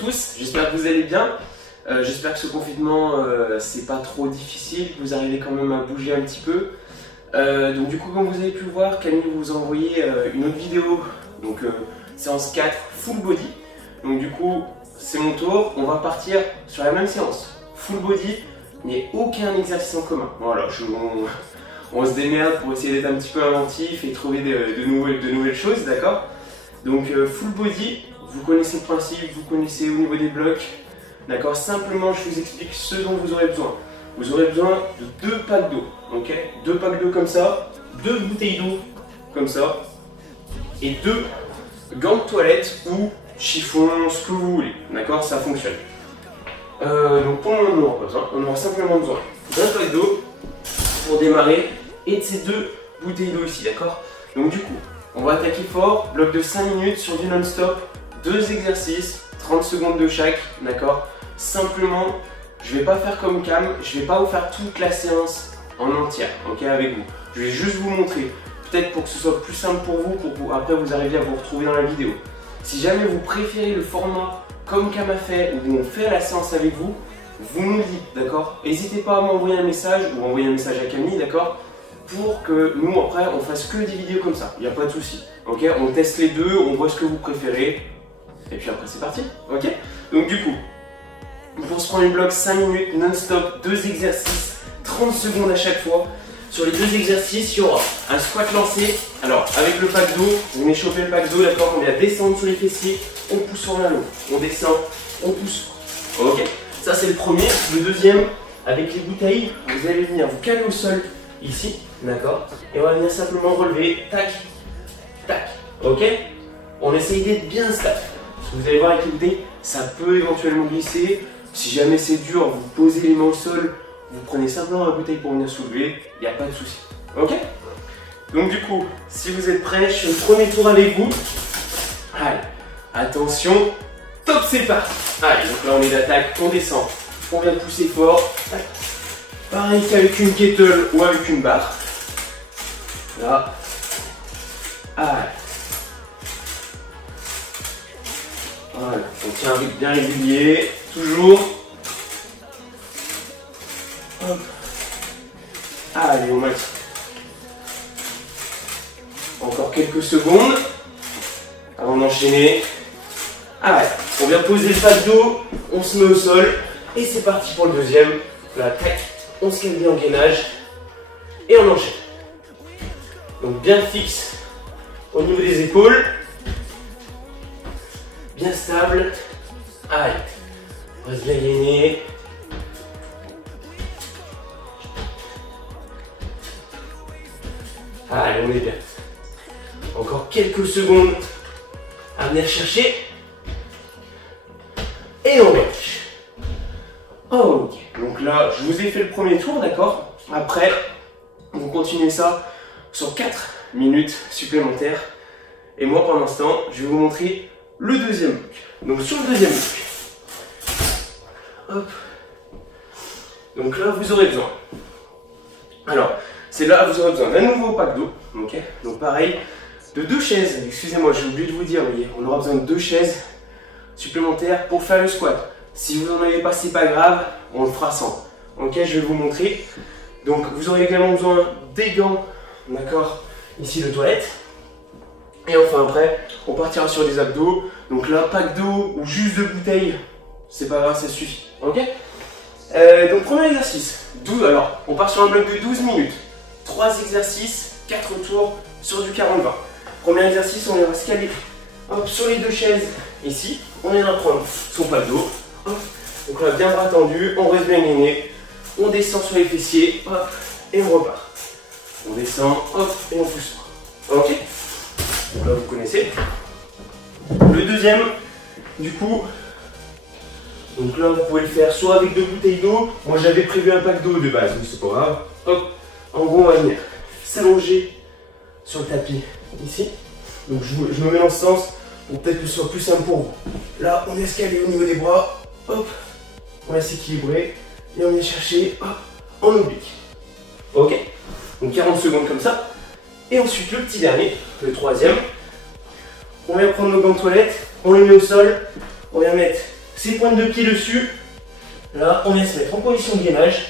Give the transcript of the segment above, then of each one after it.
tous, j'espère que vous allez bien. J'espère que ce confinement c'est pas trop difficile, que vous arrivez quand même à bouger un petit peu. Donc du coup, comme vous avez pu le voir, Camille vous a envoyé une autre vidéo, donc séance 4 full body. Donc du coup, c'est mon tour, on va partir sur la même séance, full body, mais aucun exercice en commun. Voilà, on se démerde pour essayer d'être un petit peu inventif et trouver de nouvelles choses, d'accord? Donc full body, vous connaissez le principe, vous connaissez au niveau des blocs, d'accord? Simplement, je vous explique ce dont vous aurez besoin. Vous aurez besoin de 2 packs d'eau, ok? 2 packs d'eau comme ça, 2 bouteilles d'eau comme ça, et 2 gants de toilette ou chiffon, ce que vous voulez, d'accord? Ça fonctionne. Donc pour le moment, on n'aura pas besoin, on aura simplement besoin d'un pack d'eau pour démarrer et de ces 2 bouteilles d'eau ici, d'accord? Donc du coup, on va attaquer fort, bloc de 5 minutes sur du non-stop, 2 exercices, 30 secondes de chaque, d'accord? Simplement, je vais pas faire comme Cam, je vais pas vous faire toute la séance en entière, ok, avec vous. Je vais juste vous montrer, peut-être pour que ce soit plus simple pour vous, après vous arriviez à vous retrouver dans la vidéo. Si jamais vous préférez le format comme Cam a fait, où on fait la séance avec vous, vous nous le dites, d'accord? N'hésitez pas à m'envoyer un message ou envoyer un message à Camille, d'accord? Pour que nous, après, on fasse que des vidéos comme ça, il n'y a pas de souci. Ok, on teste les deux, on voit ce que vous préférez, et puis après c'est parti, ok? Donc du coup, pour se prendre une bloc 5 minutes non-stop, 2 exercices, 30 secondes à chaque fois. Sur les 2 exercices, il y aura un squat lancé. Alors, avec le pack d'eau, vous venez chauffer le pack d'eau, d'accord? On vient descendre sur les fessiers, on pousse sur la longue, on descend, on pousse. Ok, ça c'est le premier. Le deuxième, avec les bouteilles, vous allez venir vous caler au sol, ici, d'accord? Et on va venir simplement relever, tac, tac, ok? On essaye d'être bien staff. Parce que vous allez voir avec les bouteilles, ça peut éventuellement glisser. Si jamais c'est dur, vous posez les mains au sol, vous prenez simplement la bouteille pour venir soulever, il n'y a pas de souci. Ok? Donc du coup, si vous êtes prêts, je fais le premier tour avec vous. Allez, attention, top, c'est parti. Allez, donc là on est d'attaque, on descend, on vient pousser fort. Allez. Pareil qu'avec une kettle ou avec une barre. Là. Allez. Voilà, on tient un rythme bien régulier, toujours. Hop. Allez, au max. Encore quelques secondes avant d'enchaîner. Allez, on vient poser le pack d'eau, on se met au sol et c'est parti pour le deuxième. Là, tac, on se calme bien en gainage et on enchaîne. Donc bien fixe au niveau des épaules. Bien stable. Allez, on reste bien gainé. Allez, on est bien. Encore quelques secondes à venir chercher. Et on relâche. Ok, donc là, je vous ai fait le premier tour, d'accord? Après, vous continuez ça sur 4 minutes supplémentaires. Et moi, pour l'instant, je vais vous montrer le deuxième bloc. Donc sur le deuxième bloc, hop. Donc là vous aurez besoin. Alors, c'est là vous aurez besoin d'un nouveau pack d'eau. Ok. Donc pareil, de 2 chaises. Excusez-moi, j'ai oublié de vous dire, voyez, on aura besoin de 2 chaises supplémentaires pour faire le squat. Si vous n'en avez pas, c'est pas grave, on le fera sans. Ok, je vais vous montrer. Donc vous aurez également besoin des gants, d'accord, ici de toilette. Et enfin après, on partira sur des abdos. Donc là, pack d'eau ou juste de bouteilles, c'est pas grave, ça suffit. Ok? Donc premier exercice. 12, alors, on part sur un bloc de 12 minutes. 3 exercices, 4 tours sur du 40-20. Premier exercice, on va se caler hop, sur les 2 chaises. Ici, on vient de prendre son pack d'eau. Donc là, bien bras tendu, on reste bien gainé. On descend sur les fessiers, hop, et on repart. On descend, hop, et on pousse. Ok? Donc là vous connaissez. Le deuxième, du coup, donc là vous pouvez le faire soit avec 2 bouteilles d'eau. Moi j'avais prévu un pack d'eau de base, mais c'est pas grave. Hop, en gros on va venir s'allonger sur le tapis ici. Donc je me mets dans ce sens pour peut-être que ce soit plus simple pour vous. Là on est escalé au niveau des bras. Hop, on va s'équilibrer et on vient chercher hop, en oblique. Ok, donc 40 secondes comme ça. Et ensuite le petit dernier, le troisième, on vient prendre nos gants de toilette, on les met au sol, on vient mettre ses pointes de pied dessus. Là, on vient se mettre en position de gainage.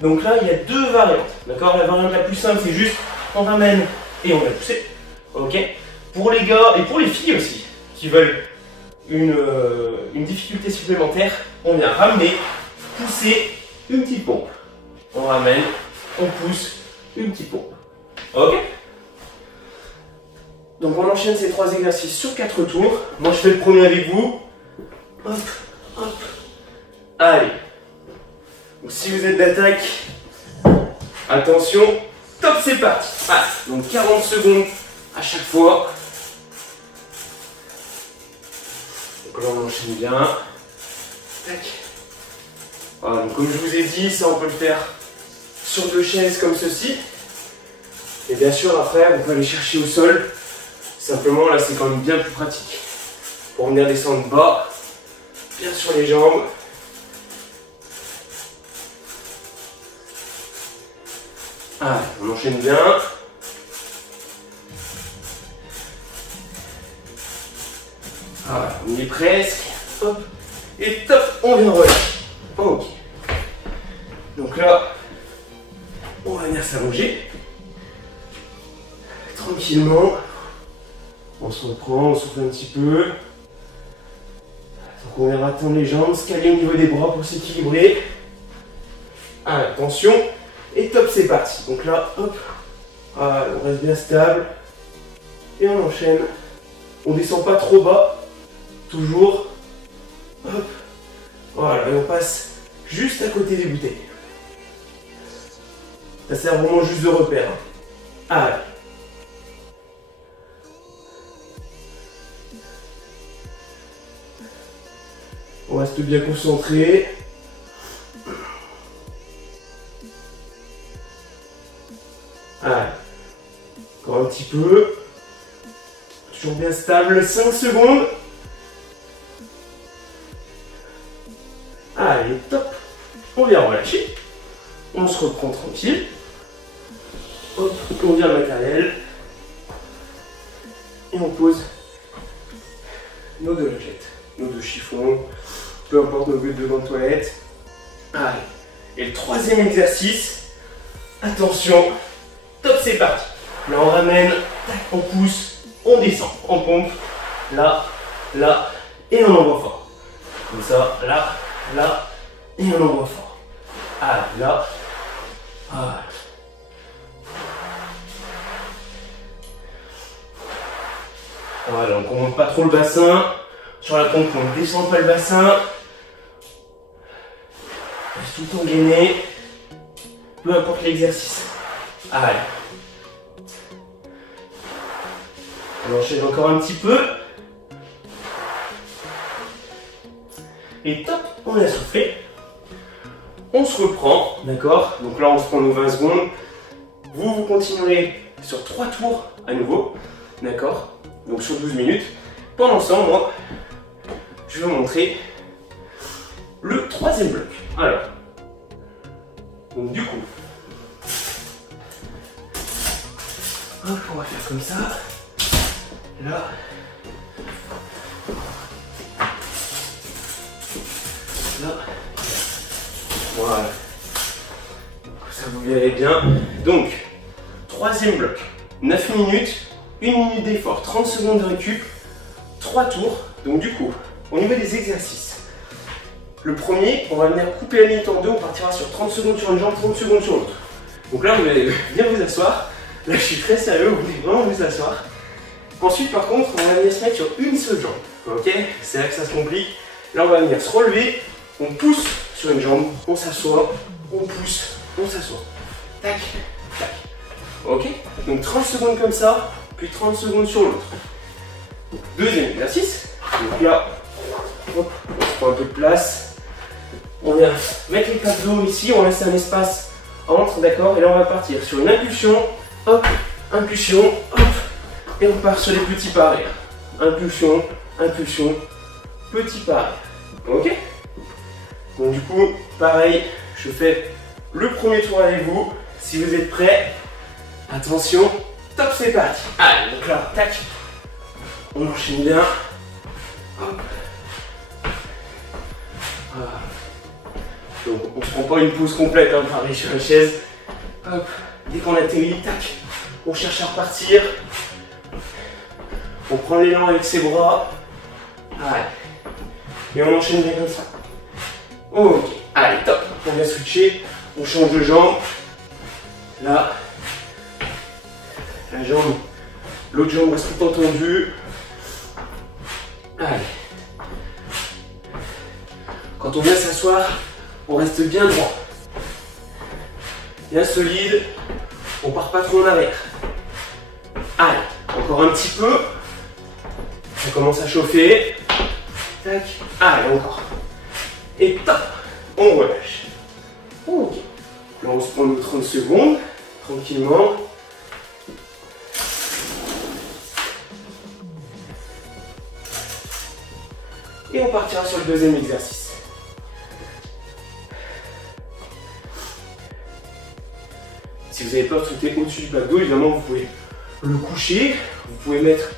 Donc là, il y a deux variantes. D'accord? La variante la plus simple, c'est juste on ramène et on va pousser. Ok? Pour les gars et pour les filles aussi, qui veulent une difficulté supplémentaire, on vient ramener, pousser, une petite pompe. On ramène, on pousse, une petite pompe. Ok? Donc on enchaîne ces 3 exercices sur 4 tours. Moi je fais le premier avec vous. Hop, hop. Allez. Donc si vous êtes d'attaque, attention, top, c'est parti. Allez, donc 40 secondes à chaque fois. Donc là on enchaîne bien. Tac. Voilà, donc comme je vous ai dit, ça on peut le faire sur 2 chaises comme ceci. Et bien sûr après on peut aller chercher au sol. Simplement là c'est quand même bien plus pratique. Pour venir descendre bas, bien sur les jambes. Allez, on enchaîne bien. Voilà, on y est presque. Hop. Et top, on vient relâcher. Ok. Donc là, on va venir s'allonger. Tranquillement. On se reprend, on souffle un petit peu. Donc on vient tendre les jambes, se caler au niveau des bras pour s'équilibrer. Allez, attention. Et top, c'est parti. Donc là, hop. Voilà, on reste bien stable. Et on enchaîne. On descend pas trop bas. Toujours. Hop. Voilà, et on passe juste à côté des bouteilles. Ça sert vraiment juste de repère. Allez. On reste bien concentré. Allez. Encore un petit peu. Toujours bien stable. 5 secondes. Allez, top. On vient relâcher. On se reprend tranquille. Hop, on vient le matériel. Et on pose nos 2 lingettes, nos 2 chiffons, peu importe nos gouttes de gants de toilette. Allez. Et le 3e exercice, attention, top, c'est parti. Là on ramène, tac, on pousse, on descend, on pompe, là, là, et on envoie fort. Comme ça, là, là, et on envoie fort. Allez, là, voilà. Voilà, donc on ne monte pas trop le bassin. Sur la pompe, on ne descend pas le bassin. Reste tout le temps gainé. Peu importe l'exercice. Allez. On enchaîne encore un petit peu. Et top, on a soufflé. On se reprend, d'accord? Donc là, on se prend nos 20 secondes. Vous continuerez sur 3 tours à nouveau, d'accord? Donc sur 12 minutes. Pendant ce temps, moi, je vais vous montrer le 3e bloc. Alors, donc du coup, hop, on va faire comme ça. Là. Là. Voilà. Ça vous verrez bien. Donc, 3e bloc. 9 minutes, 1 minute d'effort, 30 secondes de récup, 3 tours. Donc du coup, au niveau des exercices, le premier, on va venir couper la minute en 2, on partira sur 30 secondes sur une jambe, 30 secondes sur l'autre. Donc là, vous allez bien vous asseoir. Là, je suis très sérieux, vous voulez vraiment vous asseoir. Ensuite, par contre, on va venir se mettre sur une seule jambe. Ok? C'est là que ça se complique. Là, on va venir se relever, on pousse sur une jambe, on s'assoit, on pousse, on s'assoit. Tac, tac. Ok? Donc 30 secondes comme ça, puis 30 secondes sur l'autre. 2e exercice. Donc là, hop, on prend un peu de place. On vient mettre les plaques d'eau ici, on laisse un espace entre, d'accord? Et là, on va partir sur une impulsion, hop, impulsion, hop, et on part sur les petits pas arrière. Impulsion, impulsion, petit pas arrière. Ok? Donc du coup, pareil, je fais le premier tour avec vous. Si vous êtes prêts, attention, top, c'est parti. Allez, donc là, tac, on enchaîne bien. Hop. Voilà. Donc on ne se prend pas une pause complète, hein, pareil sur la chaise. Hop, dès qu'on atterrit, tac, on cherche à repartir. On prend l'élan avec ses bras. Ouais. Et on enchaîne bien comme ça. Ok, allez, top. On vient switcher, on change de jambe. Là, la jambe, l'autre jambe reste tout tendue. Allez. Quand on vient s'asseoir, on reste bien droit. Bien solide. On part pas trop en arrière. Allez, encore un petit peu. Ça commence à chauffer. Tac. Allez, encore. Et top. On relâche. Ok. Là, on se prend nos 30 secondes. Tranquillement. Et on partira sur le deuxième exercice. Si vous avez peur de sauter au-dessus du bac d'eau, évidemment, vous pouvez le coucher. Vous pouvez mettre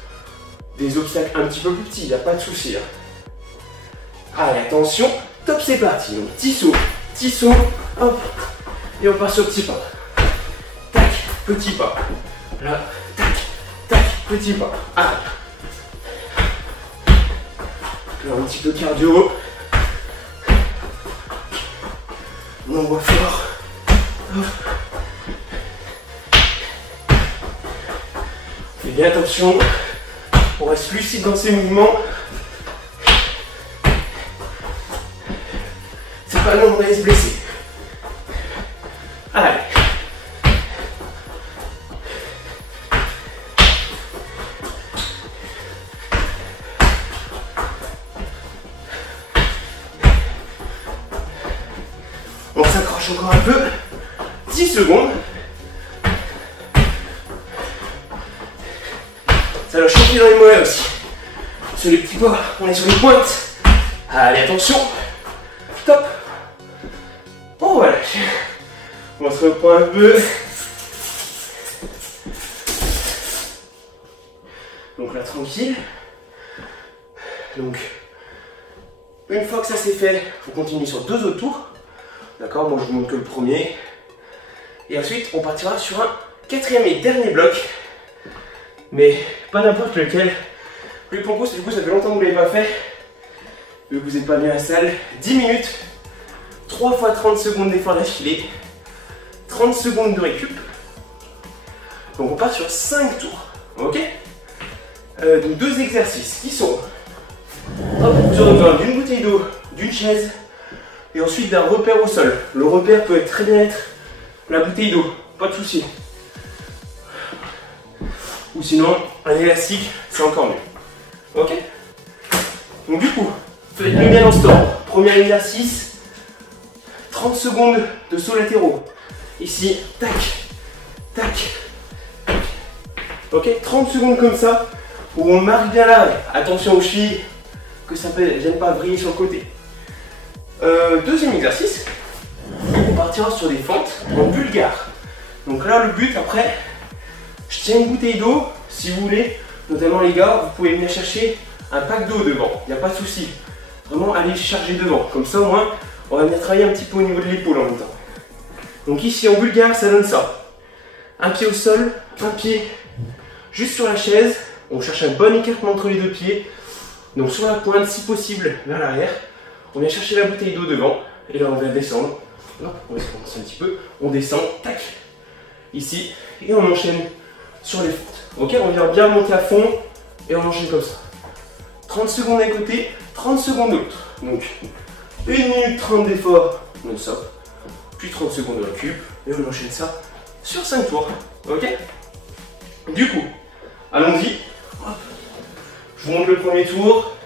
des obstacles un petit peu plus petits, il n'y a pas de souci. Allez, attention, top, c'est parti. Donc, petit saut, hop, et on part sur petit pas. Tac, petit pas. Là, tac, tac, petit pas. Allez. Alors, un petit peu cardio. On envoie fort. Hop. Faites bien attention. On reste lucide dans ces mouvements. C'est pas long, on va se blesser. Allez. On s'accroche encore un peu. 10 secondes. Ça va chauffer dans les mollets aussi. Sur les petits pas, on est sur les pointes. Allez, attention. Top. On relâche. On se reprend un peu. Donc là, tranquille. Donc, une fois que ça c'est fait, il faut continuer sur 2 autres tours. D'accord, moi je vous montre que le premier. Et ensuite, on partira sur un 4e et dernier bloc. Mais pas n'importe lequel. Plus pour vous, du coup, ça fait longtemps que vous ne l'avez pas fait. Vu que vous n'êtes pas venu à la salle. 10 minutes, 3 fois 30 secondes d'effort d'affilée, 30 secondes de récup. Donc on part sur 5 tours. Ok, donc 2 exercices qui sont, hop, vous aurez besoin d'une bouteille d'eau, d'une chaise et ensuite d'un repère au sol. Le repère peut très bien être la bouteille d'eau, pas de souci. Ou sinon, un élastique, c'est encore mieux. Ok? Donc du coup, faites-le bien dans ce temps. Premier exercice, 30 secondes de sauts latéraux. Ici, tac, tac, tac. Ok? 30 secondes comme ça, où on marque bien l'arrêt. Attention aux chevilles, que ça ne vienne pas vriller sur le côté. Deuxième exercice, on partira sur des fentes en bulgare. Donc là, le but après, je tiens une bouteille d'eau, si vous voulez, notamment les gars, vous pouvez venir chercher un pack d'eau devant, il n'y a pas de souci. Vraiment, allez charger devant, comme ça au moins, on va venir travailler un petit peu au niveau de l'épaule en même temps. Donc ici en bulgare, ça donne ça. Un pied au sol, un pied juste sur la chaise, on cherche un bon écartement entre les deux pieds. Donc sur la pointe, si possible, vers l'arrière. On vient chercher la bouteille d'eau devant, et là on va descendre. Hop, on va se commencer un petit peu, on descend, tac, ici, et on enchaîne sur les fentes. Ok, on vient bien monter à fond, et on enchaîne comme ça. 30 secondes d'un côté, 30 secondes de l'autre. Donc, 1 minute 30 d'effort non-stop, puis 30 secondes de récup, et on enchaîne ça sur 5 tours. Ok? Du coup, allons-y. Je vous montre le premier tour.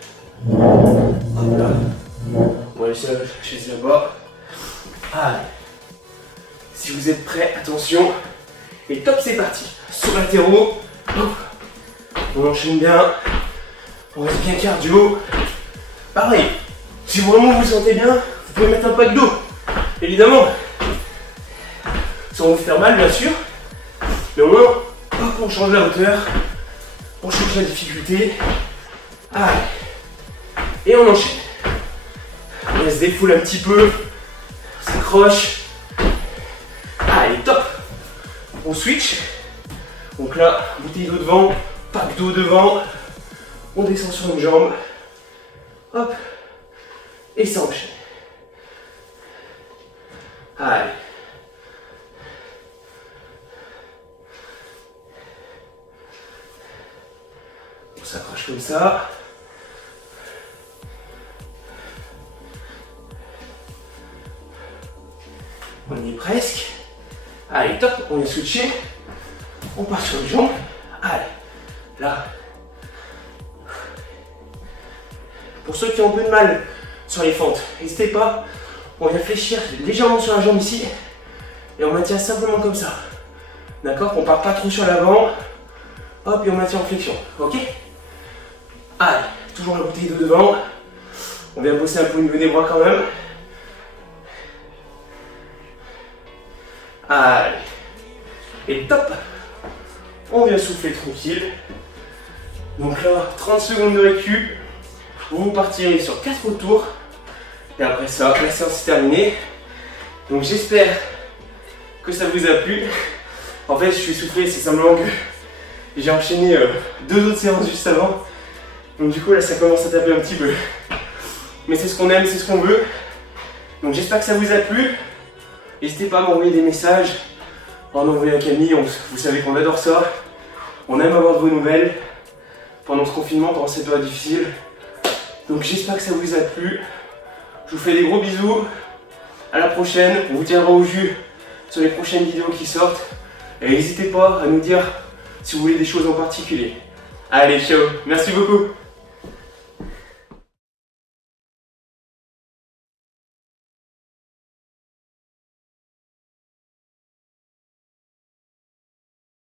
Hop là. On va laisser la chaise là-bas. Allez. Si vous êtes prêts, attention. Et top, c'est parti. Sur latéraux. On enchaîne bien. On reste bien cardio. Pareil. Si vraiment vous vous sentez bien, vous pouvez mettre un pack d'eau. Évidemment. Sans vous faire mal, bien sûr. Mais au moins, hop, on change la hauteur. On change la difficulté. Allez. Et on enchaîne. On elle se défoule un petit peu. On s'accroche. Allez, top. On switch. Donc là, bouteille d'eau devant, pack d'eau devant. On descend sur une jambe. Hop. Et ça enchaîne. Allez. On s'accroche comme ça. On y est presque. Allez, top, on est switché. On part sur les jambes. Allez, là. Pour ceux qui ont un peu de mal sur les fentes, n'hésitez pas. On vient fléchir légèrement sur la jambe ici. Et on maintient simplement comme ça. D'accord? On part pas trop sur l'avant. Hop, et on maintient en flexion. Ok? Allez, toujours la bouteille d'eau devant. On vient bosser un peu au niveau des bras quand même. Allez. Et top. On vient souffler tranquille. Donc là, 30 secondes de récup. Vous partirez sur 4 tours. Et après ça, la séance est terminée. Donc j'espère que ça vous a plu. En fait, je suis soufflé, c'est simplement que j'ai enchaîné 2 autres séances juste avant. Donc du coup, là, ça commence à taper un petit peu. Mais c'est ce qu'on aime, c'est ce qu'on veut. Donc j'espère que ça vous a plu. N'hésitez pas à m'envoyer des messages. En envoyant à Camille, vous savez qu'on adore ça. On aime avoir de vos nouvelles. Pendant ce confinement, pendant cette période difficile. Donc j'espère que ça vous a plu. Je vous fais des gros bisous. À la prochaine. On vous tiendra au jus sur les prochaines vidéos qui sortent. Et n'hésitez pas à nous dire si vous voulez des choses en particulier. Allez, ciao. Merci beaucoup.